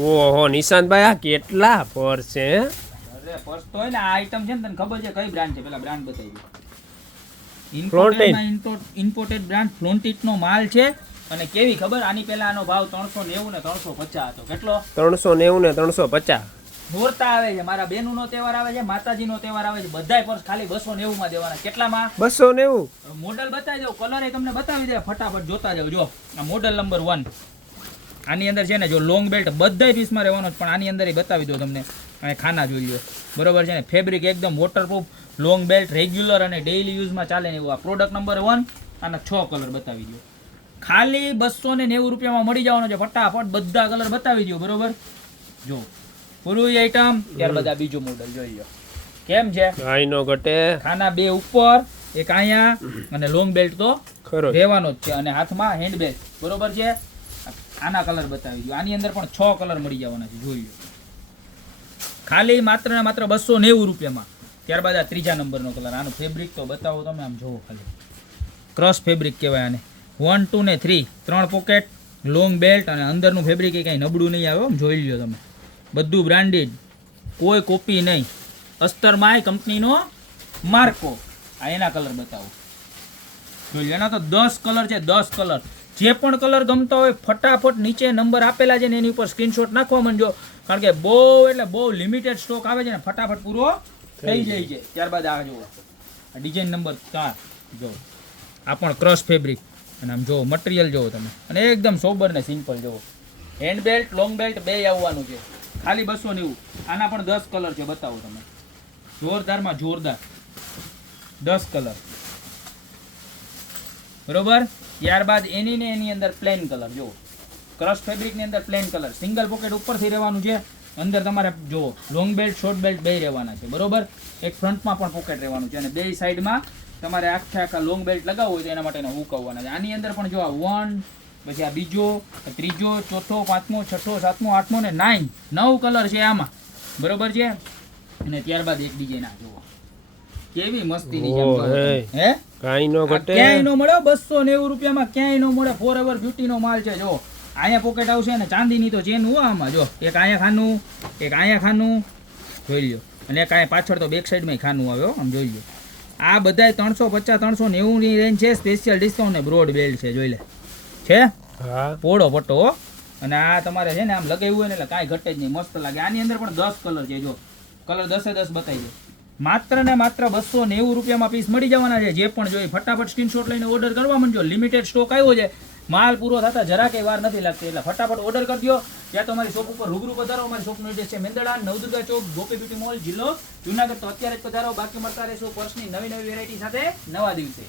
ઓહો નિશાંતભાઈ આ કેટલા પર્સ છે અરે પર્સ તો ને આ આઈટમ છે ને તને ખબર છે કઈ બ્રાન્ડ છે? પેલા બ્રાન્ડ બતાવી દઉં. ઇમ્પોર્ટેડ બ્રાન્ડ ફ્લોન્ટિટ નો માલ છે અને કેવી ખબર? આની પહેલા આનો ભાવ ત્રણસો નેવું ને ત્રણસો પચાસ હતો. કેટલો? ત્રણસો નેવું ને ત્રણસો પચાસ. નોરતા આવે છે. મારા બેનુ નો તહેવાર આવે છે માતાજી નો તહેવાર આવે છે. બધાય પર્સ ખાલી બસો નેવું માં દેવાના. કેટલામાં? બસો નેવું. મોડલ બતાવી દઉં કલર તમને બતાવી દે. ફટાફટ જોતા જાવ જો. આ મોડલ નંબર વન આની અંદર છે ને જો લોંગ બેલ્ટ બધા પીસમાં રહેવાનો પણ આની અંદર એ બતાવી દો તમને. અને ખાના જોઈ લો બરોબર છે ને? ફેબ્રિક એકદમ વોટરપ્રૂફ લોંગ બેલ્ટ રેગ્યુલર અને ડેઇલી યુઝમાં ચાલે ને એવું આ પ્રોડક્ટ નંબર વન આના છ કલર બતાવી દો ખાલી બસો ને નેવું રૂપિયામાં મળી જવાનો છે. ફટાફટ બધા કલર બતાવી દો બરોબર? જો પૂરું આઈટમ ત્યારબાદ આ બીજું મોડલ જોઈ લો કેમ છે? આઈ ઘટે. ખાના બે ઉપર એક અહીંયા અને લોંગ બેલ્ટ તો ખરો રહેવાનો જ છે. અને હાથમાં હેન્ડ બેગ બરોબર છે? આના કલર બતાવી દો. આની અંદર પણ છ કલર મળી જવાના છે જોઈ લો. ખાલી માત્ર ને માત્ર બસો નેવું રૂપિયામાં. ત્યારબાદ આ ત્રીજા નંબરનો કલર આનું ફેબ્રિક તો બતાવો તમે આમ જોવો ખાલી. ક્રોસ ફેબ્રિક કહેવાય આને. વન ટુ ને થ્રી ત્રણ પોકેટ લોંગ બેલ્ટ અને અંદરનું ફેબ્રિક એ કાંઈ નબળું નહીં આવે જોઈ લ્યો તમે. બધું બ્રાન્ડેડ કોઈ કોપી નહીં. અસ્તર માય કંપનીનો માર્કો. આ એના કલર બતાવો. જોઈ લો, એના તો દસ કલર છે દસ કલર જે પણ કલર ગમતા હોય ફટાફટ નીચે નંબર આપેલા છે ને એની ઉપર સ્ક્રીનશોટ નાખવા માંડજો. કારણ કે બહુ એટલે બહુ લિમિટેડ સ્ટોક આવે છે ને ફટાફટ પૂરો થઈ જાય. છે. ત્યારબાદ આ જુઓ. આ ડિઝાઇન નંબર ચાર. જો આ પણ ક્રશ ફેબ્રિક અને આમ જુઓ મટીરિયલ જુઓ તમે. અને એકદમ સોબર ને સિમ્પલ જુઓ. હેન્ડ બેલ્ટ લોંગ બેલ્ટ બે આવવાનું છે. ખાલી બસો નેવું. આના પણ દસ કલર છે બતાવો તમે. જોરદારમાં જોરદાર. દસ કલર બરોબર? ત્યારબાદ એની ને એની અંદર પ્લેન કલર જુઓ. ક્રશ ફેબ્રિકની અંદર પ્લેન કલર સિંગલ પોકેટ ઉપરથી રહેવાનું છે. અંદર તમારે જુઓ લોંગ બેલ્ટ શોર્ટ બેલ્ટ બે રહેવાના છે. બરોબર? એક ફ્રન્ટમાં પણ પોકેટ રહેવાનું છે. અને બે સાઈડમાં તમારે આખે આખા લોંગ બેલ્ટ લગાવવું હોય તો એના માટેનો હુક આવવાના છે. આની અંદર પણ જો આ વન પછી આ બીજો ત્રીજો ચોથો પાંચમો છઠ્ઠો સાતમો આઠમો ને નાઇન નવ કલર છે આમાં. બરોબર છે? અને ત્યારબાદ એક ડિઝાઇન આ જુઓ. કેવી મસ્તીની. હે. કાંઈ નો ઘટે. ક્યાંય નો મળ્યો બસો નેવું રૂપિયામાં ક્યાંય નો મળે. ફોર એવર બ્યુટી નો માલ છે જો. અહીંયા પોકેટ આવશે ને ચાંદીની તો ચેન હોય આમાં જો. એક અહીંયા ખાનું એક અહીંયા ખાનું. જોઈ લ્યો. અને એક અહીંયા પાછળ તો બેક સાઈડમાં ખાનું આવ્યો આમ જોઈ લ્યો. આ બધાય ત્રણસો પચાસ ત્રણસો નેવુંની રેન્જ છે. સ્પેશિયલ ડિસ્કાઉન્ટ ને બ્રોડ બેલ્ટ છે જોઈ લે. છે? હા. પોળો પટ્ટો અને આ તમારે છે ને આમ લગાવ્યું હોય ને એટલે કાંઈ ઘટે જ નહીં. મસ્ત લાગે. આની અંદર પણ દસ કલર છે જો. કલર દસે દસ બતાવી દો. માત્ર ને માત્ર બસો નેવું રૂપિયામાં પીસ મળી જવાના છે. જે પણ જોઈએ, ફટાફટ સ્ક્રીનશોટ લઈને ઓર્ડર કરવા માંડજો. લિમિટેડ સ્ટોક આવ્યો છે. માલ પૂરો થતા જરા કઈ વાર નથી લાગતી. એટલે ફટાફટ ઓર્ડર કરજો ત્યાં ત્યાં તમારી શોપ ઉપર રૂબરૂ પધારો. અમારી શોપનો એડ્રેસ છે મેંદડા, નવદુર્ગા ચોક, ગોપી બ્યુટી મોલ જિલ્લો જુનાગઢ. તો અત્યારે જ પધારો. બાકી મળતા રહેશો પર્સની નવી નવી વેરાયટી સાથે નવા દિવસે.